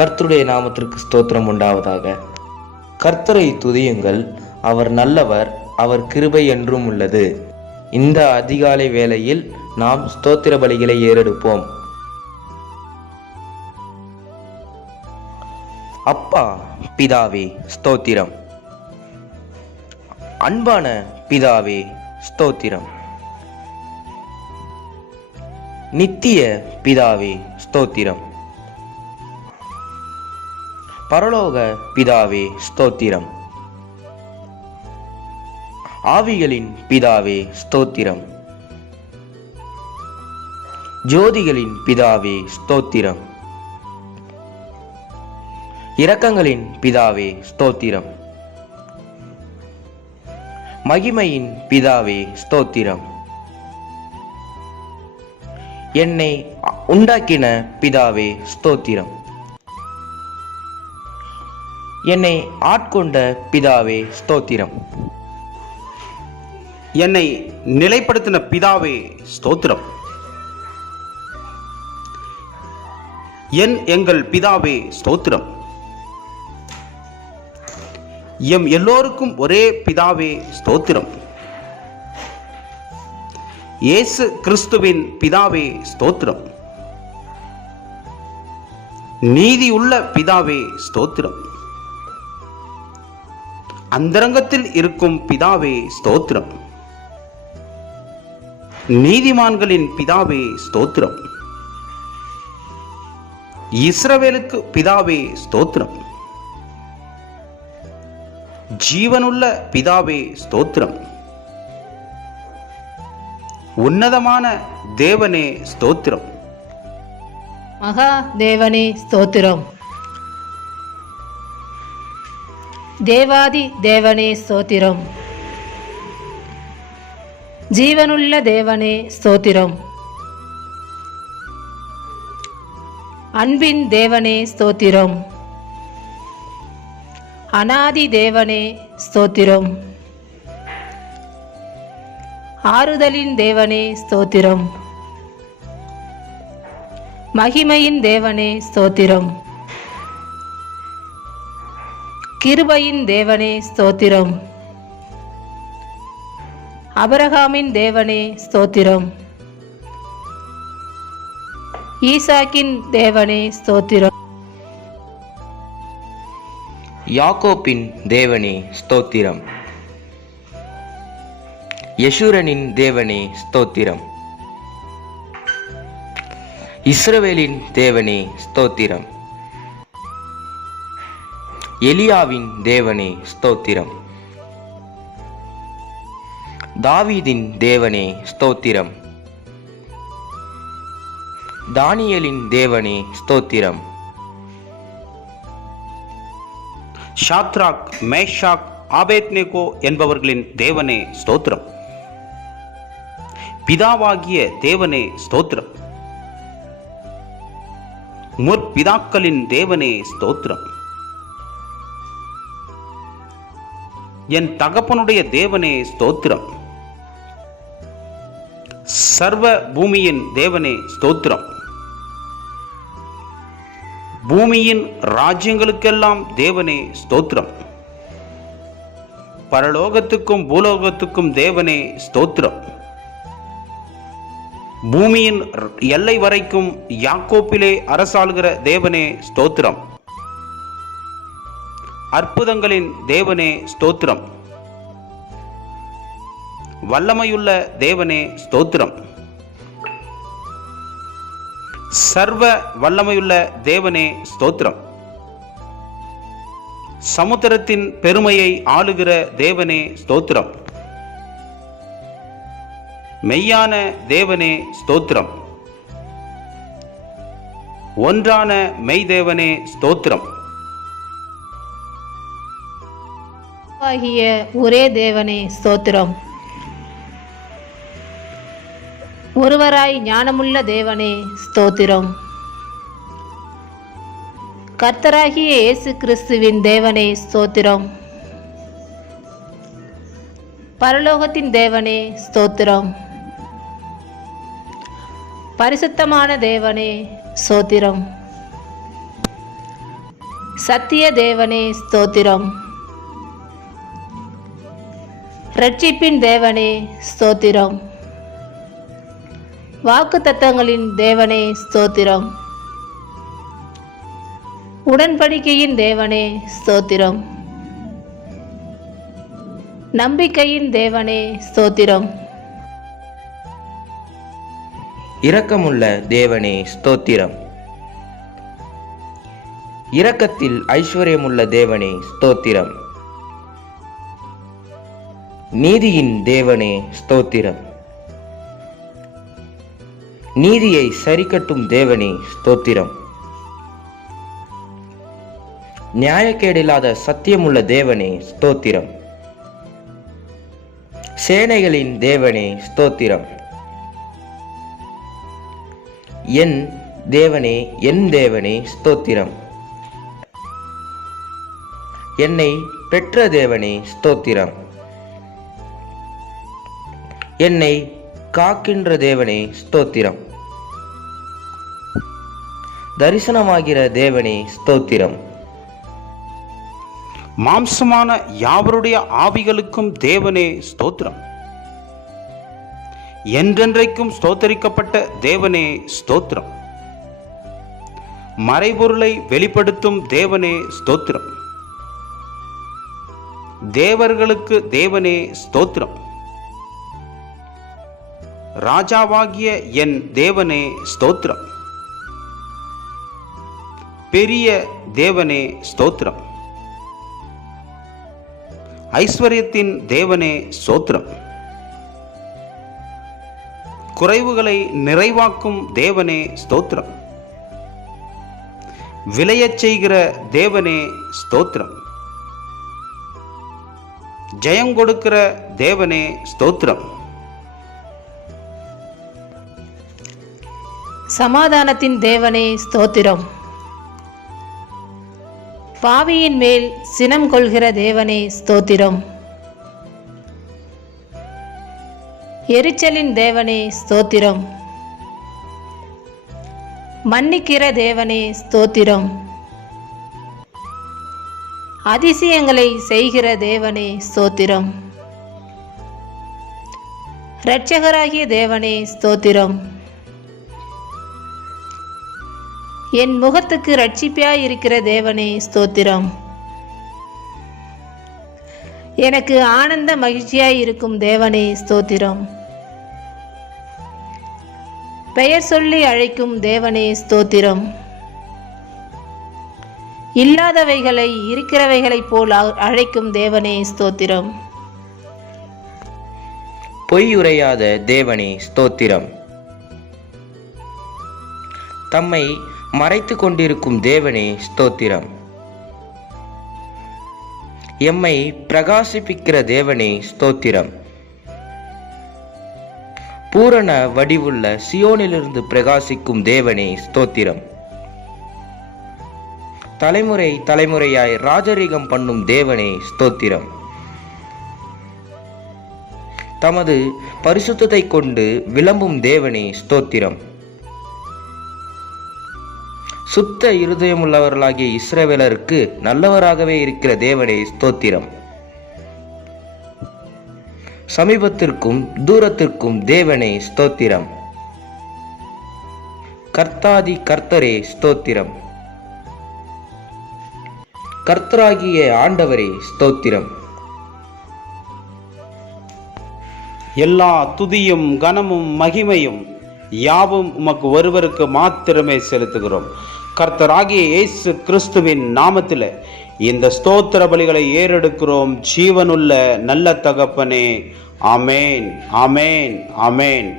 கர்த்தருடைய நாமத்திற்கு ஸ்தோத்திரம் உண்டாவதாக. கர்த்தரை துதியுங்கள், அவர் நல்லவர், அவர் கிருபை என்றும் உள்ளது. இந்த அதிகாலை வேளையில் நாம் ஸ்தோத்திர பலிகளை ஏறெடுப்போம். அப்பா பிதாவே ஸ்தோத்திரம். அன்பான பிதாவே ஸ்தோத்திரம். நித்திய பிதாவே ஸ்தோத்திரம். பரலோக பிதாவே ஸ்தோத்திரம். ஆவிகளின் பிதாவே ஸ்தோத்திரம். ஜோதிகளின் பிதாவே ஸ்தோத்திரம். இரக்கங்களின் பிதாவே ஸ்தோத்திரம். மகிமையின் பிதாவே ஸ்தோத்திரம். என்னை உண்டாக்கின பிதாவே ஸ்தோத்திரம். என்னை ஆட்கொண்ட பிதாவே ஸ்தோத்திரம். என்னை நிலைப்படுத்தின பிதாவே ஸ்தோத்திரம். எங்கள் பிதாவே ஸ்தோத்திரம். எம் எல்லோருக்கும் ஒரே பிதாவே ஸ்தோத்திரம். இயேசு கிறிஸ்துவின் பிதாவே ஸ்தோத்திரம். நீதியுள்ள பிதாவே ஸ்தோத்திரம். அந்தரங்கத்தில் இருக்கும் பிதாவே ஸ்தோத்திரம். நீதிமான்களின் பிதாவே ஸ்தோத்திரம். இஸ்ரவேலுக்கு பிதாவே ஸ்தோத்திரம். ஜீவனுள்ள பிதாவே ஸ்தோத்திரம். உன்னதமான தேவனே ஸ்தோத்திரம். மகா தேவனே ஸ்தோத்திரம். தேவாதி தேவனே ஸ்தோத்திரம். ஜீவனுள்ள தேவனே ஸ்தோத்திரம். அன்பின் தேவனே ஸ்தோத்திரம். அநாதி தேவனே ஸ்தோத்திரம். ஆறுதலின் தேவனே ஸ்தோத்திரம். மகிமையின் தேவனே ஸ்தோத்திரம். கிருபையின் தேவனே ஸ்தோத்திரம். அபிரகாமின் தேவனே ஸ்தோத்திரம். ஈசாக்கின் தேவனே ஸ்தோத்திரம். யாக்கோப்பின் தேவனே ஸ்தோத்திரம். யெஷூரனின் தேவனே ஸ்தோத்திரம். இஸ்ரவேலின் தேவனே ஸ்தோத்திரம். எலியாவின் தேவனே ஸ்தோத்திரம். தாவீதின் தேவனே ஸ்தோத்திரம். தானியேலின் தேவனே ஸ்தோத்திரம். ஷாத்ராக், மேஷாக், ஆபேத்நேகோ என்பவர்களின் தேவனே ஸ்தோத்திரம். பிதாவாகிய தேவனே ஸ்தோத்திரம். முற்பிதாக்களின் தேவனே ஸ்தோத்திரம். என் தகப்பனுடைய தேவனே ஸ்தோத்திரம். சர்வ பூமியின் தேவனே ஸ்தோத்திரம். பூமியின் ராஜ்யங்களுக்கெல்லாம் தேவனே ஸ்தோத்திரம். பரலோகத்துக்கும் பூலோகத்துக்கும் தேவனே ஸ்தோத்திரம். பூமியின் எல்லை வரைக்கும் யாக்கோப்பிலே அரசாளுகிற தேவனே ஸ்தோத்திரம். அற்புதங்களின் தேவனே ஸ்தோத்திரம். வல்லமையுள்ள தேவனே ஸ்தோத்திரம். சர்வ வல்லமையுள்ள தேவனே ஸ்தோத்திரம். சமுத்திரத்தின் பெருமையை ஆளுகிற தேவனே ஸ்தோத்திரம். மெய்யான தேவனே ஸ்தோத்திரம். ஒன்றான மெய்தேவனே ஸ்தோத்திரம். ஆகிய ஒரே தேவனே ஸ்தோத்திரம். ஒருவராய் ஞானமுள்ள தேவனே ஸ்தோத்திரம். கர்த்தராகிய இயேசு கிறிஸ்துவின் தேவனே ஸ்தோத்திரம். பரலோகத்தின் தேவனே ஸ்தோத்திரம். பரிசுத்தமான தேவனே ஸ்தோத்திரம். சத்திய தேவனே ஸ்தோத்திரம். இரட்சிப்பின் தேவனே ஸ்தோத்திரம். வாக்குத்தத்தங்களின் தேவனே ஸ்தோத்திரம். உடன்படிக்கையின் தேவனே ஸ்தோத்திரம். நம்பிக்கையின் தேவனே ஸ்தோத்திரம். இரக்கமுள்ள தேவனே ஸ்தோத்திரம். இரக்கத்தில் ஐஸ்வர்யமுள்ள தேவனே ஸ்தோத்திரம். நீதியின் தேவனே ஸ்தோத்திரம். நீதியை சரிக்கட்டும் தேவனே ஸ்தோத்திரம். நியாயக்கேடில்லாத சத்தியமுள்ள தேவனே ஸ்தோத்திரம். சேனைகளின் தேவனே ஸ்தோத்திரம். என் தேவனே, என் தேவனே ஸ்தோத்திரம். என்னை பெற்ற தேவனே ஸ்தோத்திரம். என்னை காக்கின்ற தேவனே ஸ்தோத்திரம். தரிசனமாகிற தேவனே ஸ்தோத்திரம். மாம்சமான யாவருடைய ஆவிகளுக்கும் தேவனே ஸ்தோத்திரம். என்றென்றைக்கும் ஸ்தோத்தரிக்கப்பட்ட தேவனே ஸ்தோத்திரம். மறைபொருளை வெளிப்படுத்தும் தேவனே ஸ்தோத்திரம். தேவர்களுக்கு தேவனே ஸ்தோத்திரம். ராஜாவாகிய என் தேவனே ஸ்தோத்திரம். பெரிய தேவனே ஸ்தோத்திரம். ஐஸ்வர்யத்தின் தேவனே ஸ்தோத்திரம். குறைவுகளை நிறைவாக்கும் தேவனே ஸ்தோத்திரம். விளையச் செய்கிற தேவனே ஸ்தோத்திரம். ஜெயம் கொடுக்கிற தேவனே ஸ்தோத்திரம். சமாதானத்தின் தேவனே ஸ்தோத்திரம். பாவியின் மேல் சினம் கொள்கிற தேவனே ஸ்தோத்திரம். எரிச்சலின் தேவனே ஸ்தோத்திரம். மன்னிக்கிற தேவனே ஸ்தோத்திரம். அதிசயங்களை செய்கிற தேவனே ஸ்தோத்திரம். இரட்சகராகிய தேவனே ஸ்தோத்திரம். என் முகத்துக்கு இரட்சிப்பாயிருக்கிற தேவனே ஸ்தோத்திரம். எனக்கு ஆனந்த மகிழ்ச்சியாயிருக்கும் தேவனே ஸ்தோத்திரம். பெயர் சொல்லி அழைக்கும் தேவனே ஸ்தோத்திரம். இல்லாதவைகளை இருக்கிறவைகளைப் போல் அழைக்கும் தேவனே ஸ்தோத்திரம். பொய்யுரையாத தேவனே ஸ்தோத்திரம். தம்மை மறைத்து கொண்டிருக்கும் தேவனே ஸ்தோத்திரம். எம்மை பிரகாசிப்பிக்கிற தேவனே ஸ்தோத்திரம். பூரண வடிவுள்ள சியோனிலிருந்து பிரகாசிக்கும் தேவனே ஸ்தோத்திரம். தலைமுறை தலைமுறையாய் ராஜரீகம் பண்ணும் தேவனே ஸ்தோத்திரம். தமது பரிசுத்தத்தை கொண்டு விளம்பும் தேவனே ஸ்தோத்திரம். சுத்த இருதயமுள்ளவர்களாகிய இஸ்ரவேலருக்கு நல்லவராகவே இருக்கிற தேவனே ஸ்தோத்திரம். சமீபத்திற்கும் தூரத்திற்கும் தேவனே ஸ்தோத்திரம். கர்த்தாதி கர்த்தரே ஸ்தோத்திரம். கர்த்தராகிய ஆண்டவரே ஸ்தோத்திரம். எல்லா துதியும் கனமும் மகிமையும் யாவும் உமக்கு ஒருவருக்கு மாத்திரமே செலுத்துகிறோம். கர்த்தராகிய இயேசு கிறிஸ்துவின் நாமத்தில் இந்த ஸ்தோத்திர பலிகளை ஏறெடுக்கிறோம். ஜீவனுள்ள நல்ல தகப்பனே, ஆமேன், ஆமேன், ஆமேன்.